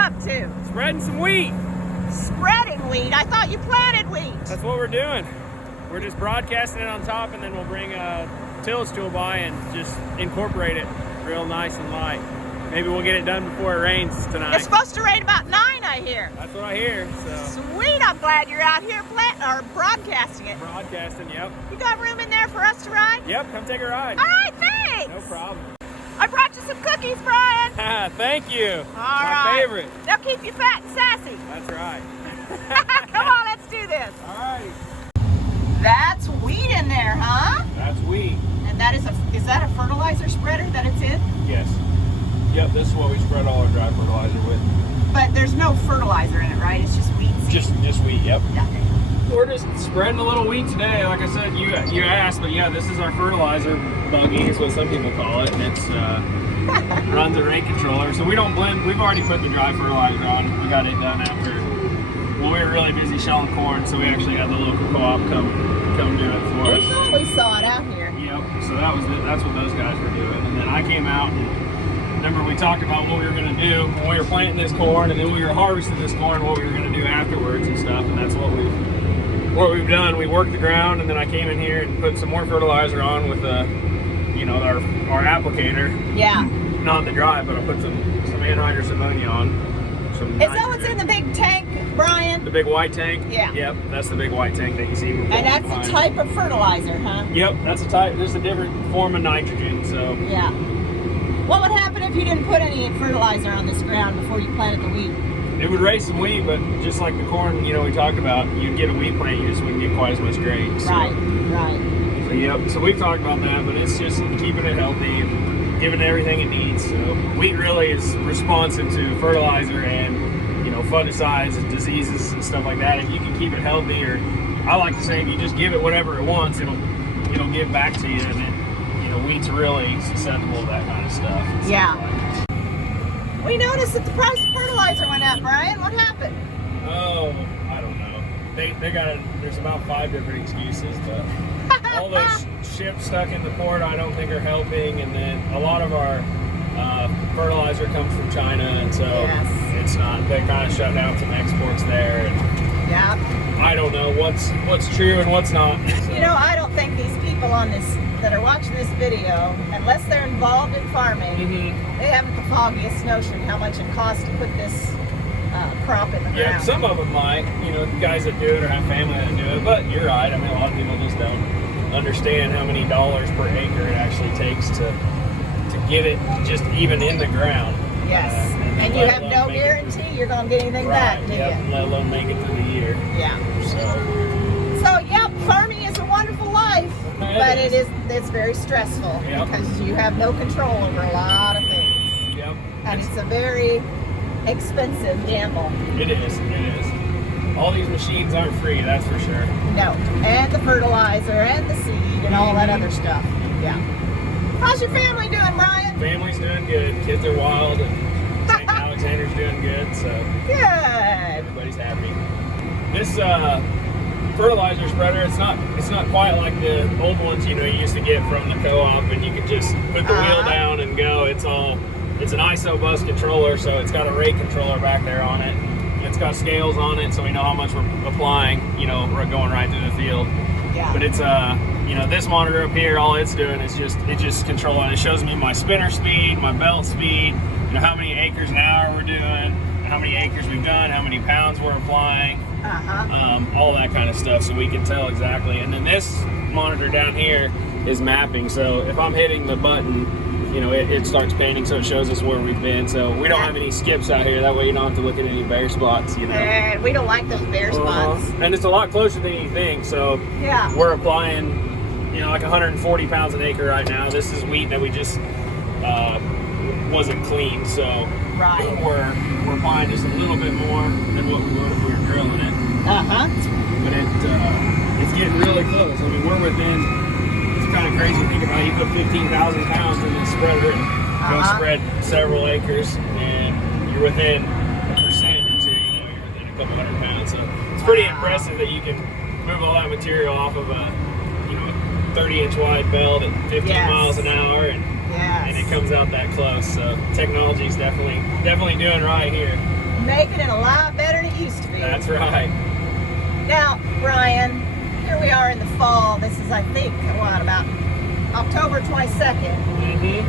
up to? Spreading some wheat. Spreading wheat? I thought you planted wheat. That's what we're doing. We're just broadcasting it on top, and then we'll bring a tillage tool by and just incorporate it real nice and light. Maybe we'll get it done before it rains tonight. It's supposed to rain about 9, I hear. That's what I hear. So Sweet, I'm glad you're out here broadcasting it. broadcasting, yep. You got room in there for us to ride? Yep, come take a ride. All right, thanks. No problem. I brought you some cookies, Brian. Thank you. All My right. favorite. They'll keep you fat and sassy. That's right. Come on, let's do this. All right. That's wheat in there, huh? That's wheat. And that is that a fertilizer spreader that it's in? Yes. Yep, this is what we spread all our dry fertilizer with. But there's no fertilizer in it, right? It's just wheat seed. Just wheat, yep. Okay. We're just spreading a little wheat today. Like I said, you asked, but yeah, this is our fertilizer buggy, is what some people call it, and it's runs a rate controller. So we don't blend. We've already put the dry fertilizer on. We got it done after. Well, we were really busy shelling corn, so we actually had the local co-op come do it for us. We always saw it out here. Yep. So that's what those guys were doing, and then I came out and. Remember, we talked about what we were going to do when we were planting this corn, and then we were harvesting this corn, what we were going to do afterwards and stuff, and that's what we've done. We worked the ground, and then I came in here and put some more fertilizer on with our applicator. Yeah. Not the dry, but I put some anhydrous ammonia on. Is that what's in the big tank, Brian? The big white tank? Yeah. Yep, that's the big white tank that you see. And that's the type of fertilizer, huh? Yep, that's a type. There's a different form of nitrogen, so. Yeah. What would happen if you didn't put any fertilizer on this ground before you planted the wheat? It would raise some wheat, but just like the corn, we talked about, you'd get a wheat plant, you just wouldn't get quite as much grain. So. Right. So, yep, so we've talked about that, but it's just keeping it healthy and giving it everything it needs. So wheat really is responsive to fertilizer and, fungicides and diseases and stuff like that. If you can keep it healthy, or I like to say, if you just give it whatever it wants, it'll give back to you. And wheat's really susceptible to that kind of stuff. Yeah. We noticed that the price of fertilizer went up, Brian. What happened? Oh, I don't know. There's about 5 different excuses, but all those ships stuck in the port I don't think are helping, and then a lot of our fertilizer comes from China, and so it's not. They kind of shut down some exports there. And yeah. I don't know what's true and what's not. So. I don't think these people that are watching this video, unless they're involved in farming, they haven't the foggiest notion how much it costs to put this crop in the ground. Yeah, some of them might, guys that do it or have family that do it, but you're right. I mean, a lot of people just don't understand how many dollars per acre it actually takes to get it just even in the ground. Yes, and you have no guarantee you're going to get anything back, do you? Let alone make it through the year. Yeah. So yep, farming is a wonderful life, but it's very stressful because you have no control over a lot of things. Yep. And it's a very expensive gamble. It is. All these machines aren't free, that's for sure. No, and the fertilizer and the seed and all that other stuff. Yeah. How's your family doing, Brian? Family's doing good. Kids are wild, and St. Alexander's doing good, so good. Everybody's happy. This fertilizer spreader, it's not quite like the old ones you used to get from the co-op, and you could just put the wheel down and go. It's an ISO bus controller, so it's got a rate controller back there on it. It's got scales on it, so we know how much we're applying. We're going right through the field. Yeah. But it's this monitor up here, all it's doing is just controlling. It shows me my spinner speed, my belt speed, how many acres an hour we're doing, how many acres we've done, how many pounds we're applying, all that kind of stuff, so we can tell exactly. And then this monitor down here is mapping, so if I'm hitting the button, it starts painting, so it shows us where we've been. So we don't have any skips out here. That way you don't have to look at any bare spots, And we don't like those bare spots. And it's a lot closer than you think. So we're applying, like 140 pounds an acre right now. This is wheat that we just wasn't clean. So we're applying just a little bit more than what we would if we were drilling it. But it's getting really close. I mean, we're within. Kind of crazy to think about. You put 15,000 pounds in this spreader and go spread several acres, and you're within a percent or two. You're within a couple hundred pounds. So it's pretty impressive that you can move all that material off of a 30-inch wide belt at 15 miles an hour, and it comes out that close. So technology is definitely doing right here. making it a lot better than it used to be. That's right. Now, Brian, here we are in the fall. This is, I think, about October 22nd. Mm-hmm.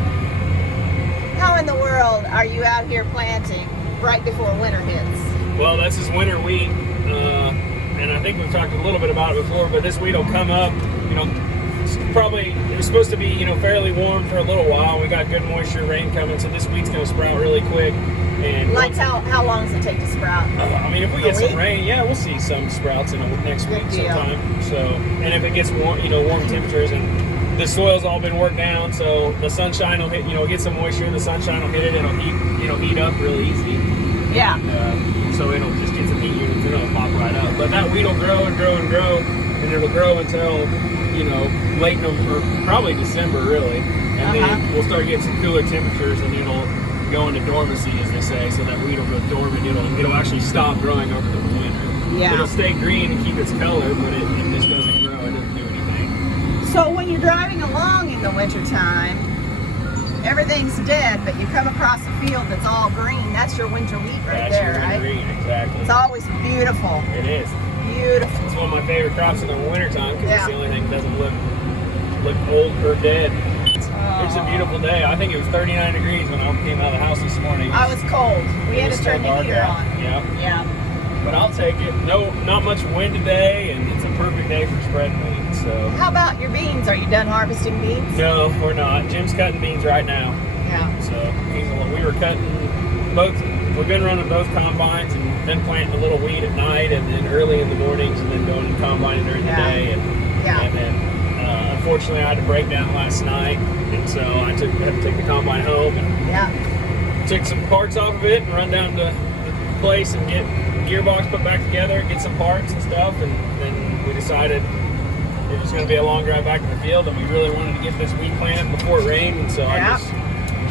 How in the world are you out here planting right before winter hits? Well, this is winter wheat, and I think we've talked a little bit about it before, but this wheat will come up, it was supposed to be, fairly warm for a little while. We got good moisture, rain coming, so this wheat's going to sprout really quick. And like how long does it take to sprout? If we get some rain, yeah, we'll see some sprouts in next week sometime. So, and if it gets warm, warm temperatures, and the soil's all been worked down, so the sunshine will hit, get some moisture, and the sunshine will hit it, it'll heat up really easy. Yeah. So it'll just get some heat units, and it'll pop right up. But that wheat will grow and grow and grow, and it'll grow until, late November, probably December, really. And then we'll start getting some cooler temperatures, and it'll go into dormancy, as they say, so that wheat will go dormant. It'll actually stop growing over the winter. Yeah. It'll stay green and keep its color, but it just doesn't grow. It doesn't do anything. So when you're driving along in the wintertime, everything's dead, but you come across a field that's all green. That's your winter wheat right there, right? Green, exactly. It's always beautiful. It is. Beautiful. It's one of my favorite crops in the wintertime because it's the only thing that doesn't look old or dead. It's a beautiful day. I think it was 39 degrees when I came out of the house this morning. I was cold. We had to turn the heater on. Yeah. Yeah. But I'll take it. Not much wind today, and it's a perfect day for spreading wheat. So. How about your beans? Are you done harvesting beans? No, we're not. Jim's cutting beans right now. Yeah. So we were cutting both. We've been running both combines and then planting a little wheat at night, and then early in the mornings, and then going and combining during the day. And then unfortunately, I had to break down last night, and so I had to take the combine home and took some parts off of it and run down to the place and get the gearbox put back together, get some parts and stuff, and then we decided it was going to be a long drive back to the field, and we really wanted to get this wheat planted before it rained, and so I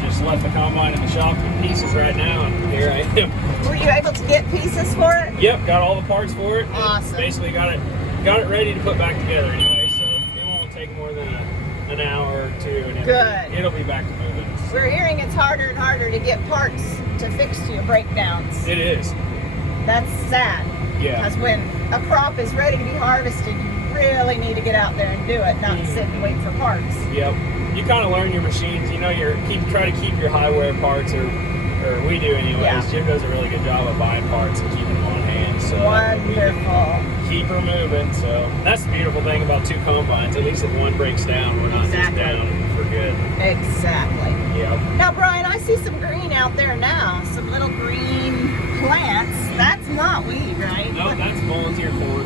just left the combine in the shop in pieces right now, and here I am. Were you able to get pieces for it? Yep, got all the parts for it. Awesome. Basically got it ready to put back together anyway, so it won't take more than an hour or two, and it'll be back to moving. So. We're hearing it's harder and harder to get parts to fix your breakdowns. It is. That's sad. Yeah. Because when a crop is ready to be harvested, you really need to get out there and do it, not sit and wait for parts. Yep. You kind of learn your machines. Try to keep your high wear parts, or we do anyways. Yeah. Jim does a really good job of buying parts and keeping them on hand. So wonderful. Keep her moving. So that's the beautiful thing about two combines. At least if one breaks down, we're not just down for good. Exactly. Yep. Now, Brian, I see some green out there now. Some little green plants. That's not weed, right? No, that's volunteer corn.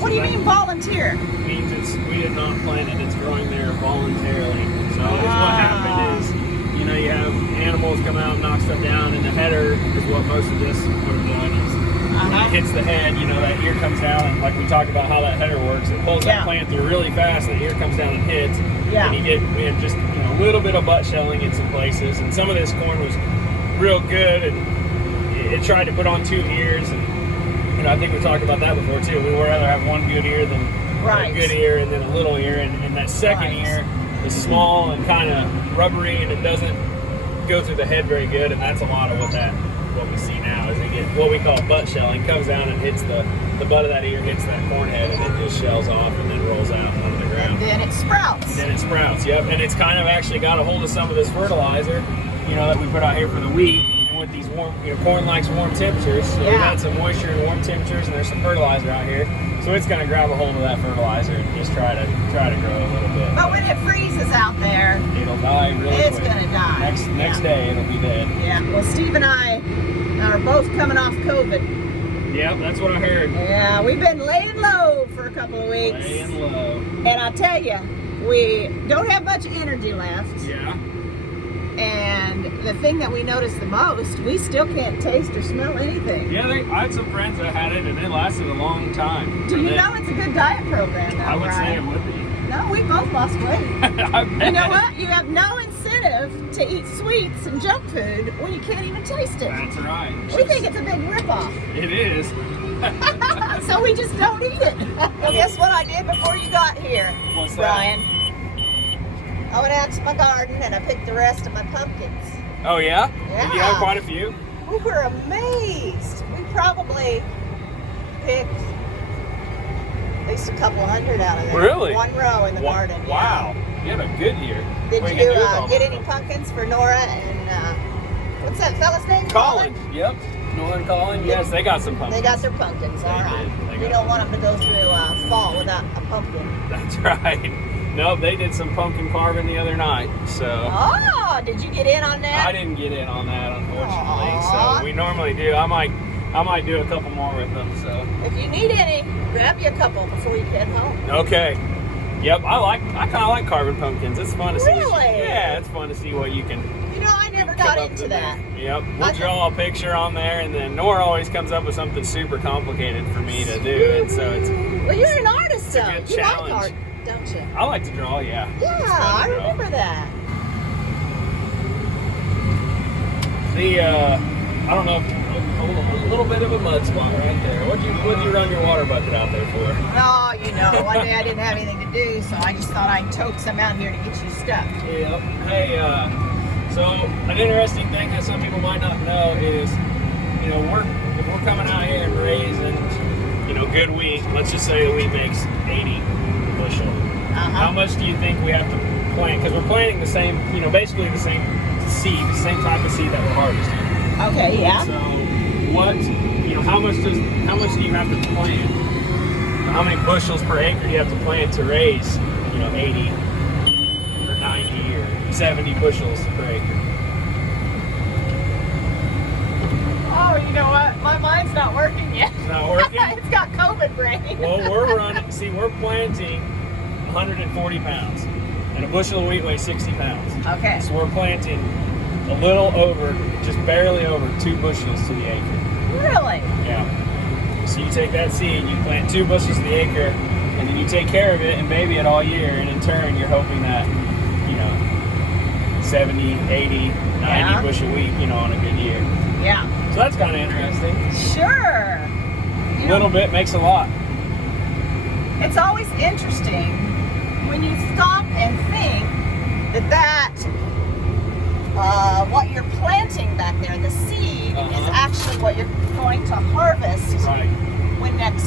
What do you mean volunteer? It means we did not plant it. It's growing there voluntarily. So what happened is, you have animals come out and knock stuff down, and the header is what most of this would have done. When it hits the head, that ear comes down, and like we talked about how that header works, it pulls that plant through really fast, and the ear comes down and hits. Yeah. And we had just a little bit of butt shelling in some places, and some of this corn was real good, and it tried to put on two ears, and I think we talked about that before too. We would rather have one good ear than a good ear and then a little ear, and that second ear is small and kind of rubbery, and it doesn't go through the head very good, and that's a lot of what we see now is they get what we call butt shelling. Comes down and hits the butt of that ear, hits that corn head, and it just shells off and then rolls out onto the ground. And then it sprouts. Yep. And it's kind of actually got a hold of some of this fertilizer, that we put out here for the wheat. With these warm, corn likes warm temperatures. So we've had some moisture and warm temperatures, and there's some fertilizer out here. So it's going to grab a hold of that fertilizer and just try to grow a little bit. But when it freezes out there, it'll die really quick. It's going to die. Next day, it'll be dead. Yeah. Well, Steve and I are both coming off COVID. Yep, that's what I heard. Yeah, we've been laying low for a couple of weeks. Laying low. And I tell you, we don't have much energy left. Yeah. And the thing that we noticed the most, we still can't taste or smell anything. Yeah, I had some friends that had it, and it lasted a long time. Do you know it's a good diet program, though, I would say it would be. No, we both lost weight. I bet. You know what? You have no incentive to eat sweets and junk food when you can't even taste it. That's right. We think it's a big ripoff. It is. So we just don't eat it. Well, guess what I did before you got here, What's Brian? I went out to my garden and I picked the rest of my pumpkins. Oh, yeah? Yeah. Did you have quite a few? We were amazed. We probably picked at least a couple hundred out of there. Really? One row in the garden. Yeah. Wow. You had a good year. Did What you do with all get them? any pumpkins for Nora and what's that fella's name? Colin. Yep. Northern Colin. Yes, they got some pumpkins. They got their pumpkins. All right. They We got don't want them to go through fall without a pumpkin. That's right. Nope, they did some pumpkin carving the other night. So Oh, did you get in on that? I didn't get in on that, unfortunately. Aw. So we normally do. I might do a couple more with them. So If you need any, grab you a couple before you get home. okay. Yep, I kind of like carving pumpkins. It's fun to see. Really? Yeah, it's fun to see what you can. You know, I never come got up into with that. there. Yep, we'll I draw a picture on there, and then Nora always comes up with something super complicated for me to do, and so it's. Well, you're an artist, a though. good You like challenge. art, don't you? I like to draw. Yeah. Yeah, It's fun to I draw. remember that. I don't know, a little bit of a mud spot right there. What'd you run your water bucket out there for? Oh, you know, one day I didn't have anything to do, so I just thought I'd tote some out here to get you stuff. Yep. Hey, so an interesting thing that some people might not know is, you know, if we're coming out here and raising, you know, good wheat. Let's just say the wheat makes 80 bushel. How much do you think we have to plant? Because we're planting the same, you know, basically the same seed, the same type of seed that we're harvesting. Okay, yeah. So what, you know, how much do you have to plant? How many bushels per acre do you have to plant to raise, you know, 80 or 90 or 70 bushels per acre? Oh, you know what? My mind's not working yet. It's not working? It's got COVID brain. Well, we're planting 140 pounds, and a bushel of wheat weighs 60 pounds. Okay. So we're planting a little over, just barely over 2 bushels to the acre. Really? Yeah. So you take that seed, you plant 2 bushels to the acre, and then you take care of it and baby it all year, and in turn you're hoping that, you know, 70, 80, 90 bushel wheat, you know, on a good year. Yeah. So that's kind of interesting. Sure. A little bit makes a lot. It's always interesting when you stop and think that what you're planting back there, the seed, is actually what you're going to harvest Right. when next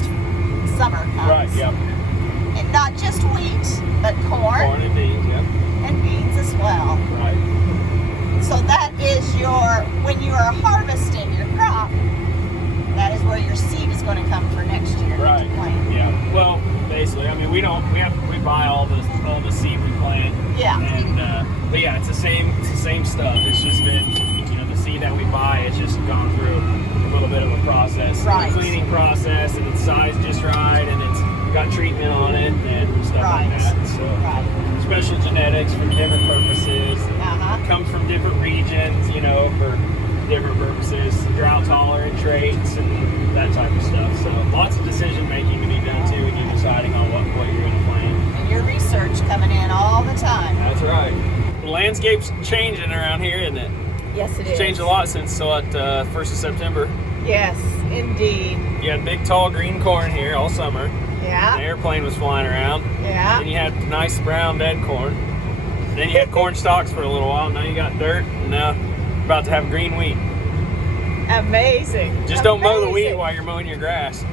summer comes. Right, yep. And not just wheat, but corn Corn and beans, yep. and beans as well. Right. So that is when you are harvesting your crop, that is where your seed is going to come for next year. Right. To plant. Yeah. Well, basically, I mean, we buy all the seed we plant. Yeah. And but yeah, it's the same stuff. It's just been, you know, the seed that we buy, it's just gone through a little bit of a process, Right. a cleaning process, and it's sized just right, and it's got treatment on it and stuff Right. like that. So Right. special genetics for different purposes. Uh-huh. Comes from different regions, you know, for different purposes, drought tolerant traits and that type of stuff. So lots of decision making to be done too when you're deciding on what you're going to plant. And your research coming in all the time. That's right. The landscape's changing around here, isn't it? Yes, it It's is. changed a lot since 1st of September. Yes, indeed. You had big, tall green corn here all summer. The Yeah. airplane was flying around. Yeah. Then you had nice brown dead corn. Then you had corn stalks for a little while. Now you got dirt, and now you're about to have green wheat. Amazing. Just don't mow the wheat Amazing. while you're mowing your grass.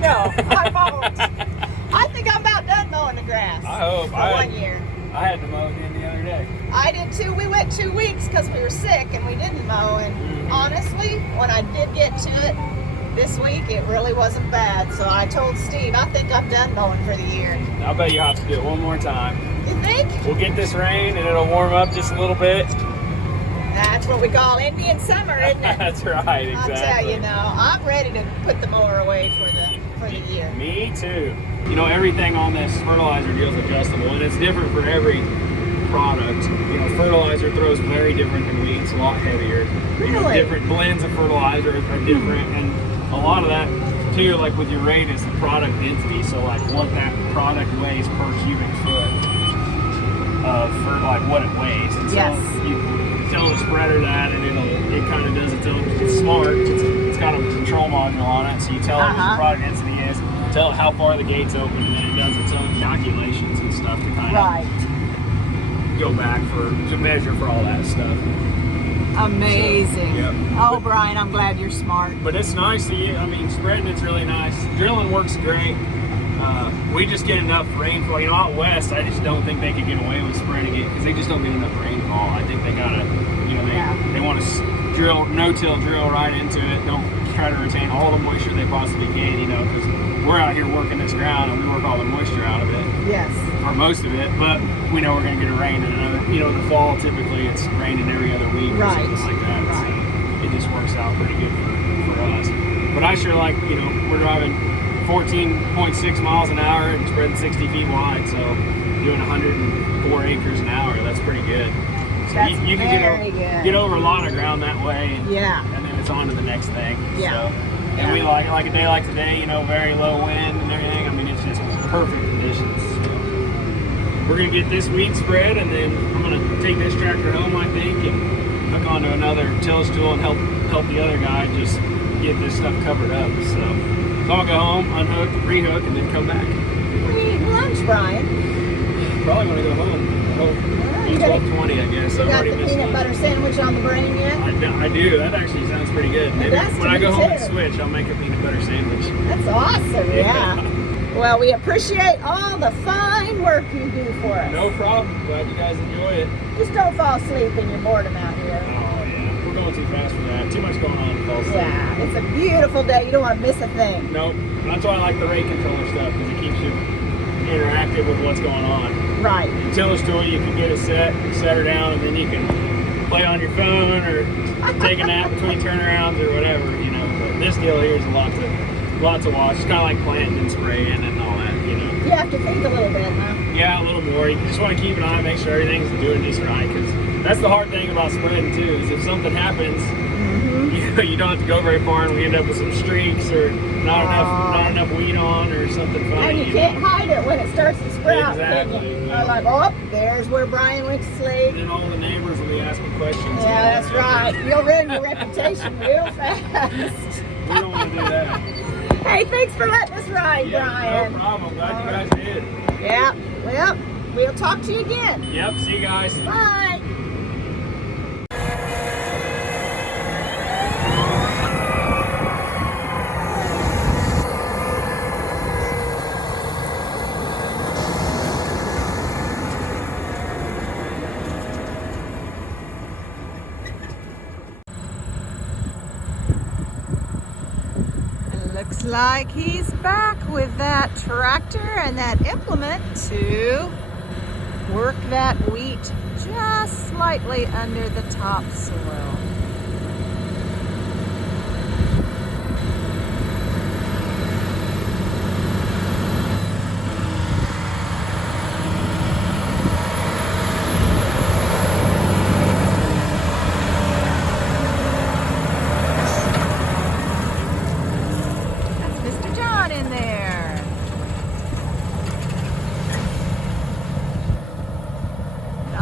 No, I won't. I think I'm about done mowing the grass. I hope. For I 1 year. had to mow again the other day. I did too. We went 2 weeks because we were sick and we didn't mow. And honestly, when I did get to it this week, it really wasn't bad. So I told Steve, I think I'm done mowing for the year. I bet you have to do it one more time. You think? We'll get this rain and it'll warm up just a little bit. That's what we call Indian summer, isn't it? That's right, exactly. I'll tell you now, I'm ready to put the mower away for the year. Me too. You know, everything on this fertilizer deal is adjustable, and it's different for every product. You know, fertilizer throws very different than wheat. It's a lot heavier. You know, Really? different blends of fertilizer are different, and a lot of that too, like with your rate, is the product density. So like what that product weighs per cubic foot for like what it weighs. And so Yes. you tell the spreader that, and it kind of does its own. It's smart. It's got a control module on it, so you tell it what the product density is, tell it how far the gate's open, and then it does its own calculations and stuff to kind of Right. go back to measure for all that stuff. Amazing. So, yep. Oh, Brian, I'm glad you're smart. But it's nice to you. I mean, spreading it's really nice. Drilling works great. We just get enough rainfall. Out west, I just don't think they could get away with spreading it because they just don't get enough rainfall. I think they gotta, they want to drill, no-till drill right into it. Don't try to retain all the moisture they possibly can, because we're out here working this ground and we work all the moisture out of it. Yes. Or most of it, but we know we're going to get a rain in another, in the fall typically it's raining every other week or something like that. Right. So it just works out pretty good for us. But I sure like, we're driving 14.6 miles an hour and spreading 60 feet wide, so doing 104 acres an hour, that's pretty good. So That's you can get over a lot of ground that way, and then it's on to the next thing. Yeah. So, and we like a day like today, very low wind and everything. I mean, it's just perfect conditions. So we're gonna get this weed spread, and then I'm gonna take this tractor home, I think, and hook onto another tillage tool and help the other guy just get this stuff covered up. So I'll go home, unhook, rehook, and then come back. What are you eating lunch, Brian? Probably gonna go home. Eat 12:20, I guess. You got the peanut butter sandwich on the brain yet? I do. That actually sounds pretty good. Maybe when I go home and switch, I'll make a peanut butter sandwich. That's awesome, yeah. Well, we appreciate all the fine work you do for us. No problem. Glad you guys enjoy it. Just don't fall asleep in your boredom out here. Oh, yeah. We're going too fast for that. Too much going on to fall asleep. Yeah, it's a beautiful day. You don't want to miss a thing. Nope. That's why I like the rate controller stuff, because it keeps you interactive with what's going on. Right. The tillage tool, you can get it set her down, and then you can play on your phone or take a nap between turnarounds or whatever, But this deal here is a lot to watch. It's kind of like planting and spraying and all that, You have to think a little bit, huh? Yeah, a little more. You just want to keep an eye, make sure everything's doing just right, because that's the hard thing about spreading too, is if something happens, you don't have to go very far and we end up with some streaks or not enough weed on or something funny. And you can't hide it when it starts to sprout. Exactly. You're like, oh, there's where Brian went to sleep. And then all the neighbors will be asking questions. Yeah, that's right. You'll ruin your reputation real fast. We don't want to do that. Hey, thanks for letting us ride, Brian. No problem. Glad you guys did. Yeah. Well, we'll talk to you again. Yep. See you guys. Bye. Looks like he's back with that tractor and that implement to work that wheat just slightly under the topsoil.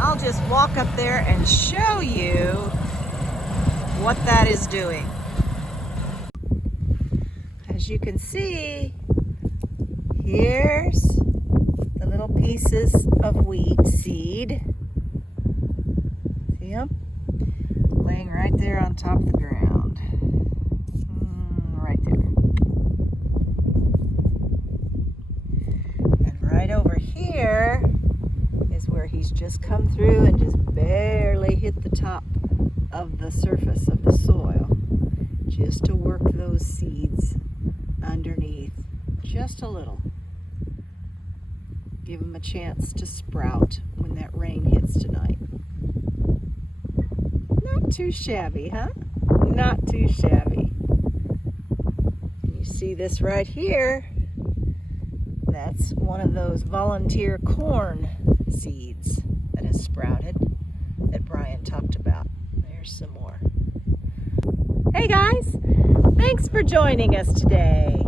I'll just walk up there and show you what that is doing. As you can see, here's the little pieces of wheat seed. See them? Laying right there on top of the ground. Right there. And right over here is where he's just come through and just barely hit the top of the surface of the soil, just to work those seeds underneath just a little. Give them a chance to sprout when that rain hits tonight. Not too shabby, huh? Not too shabby. You see this right here? That's one of those volunteer corn seeds that has sprouted that Brian talked about. There's some more. Hey guys, thanks for joining us today.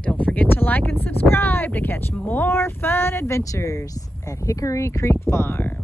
Don't forget to like and subscribe to catch more fun adventures at Hickory Creek Farm.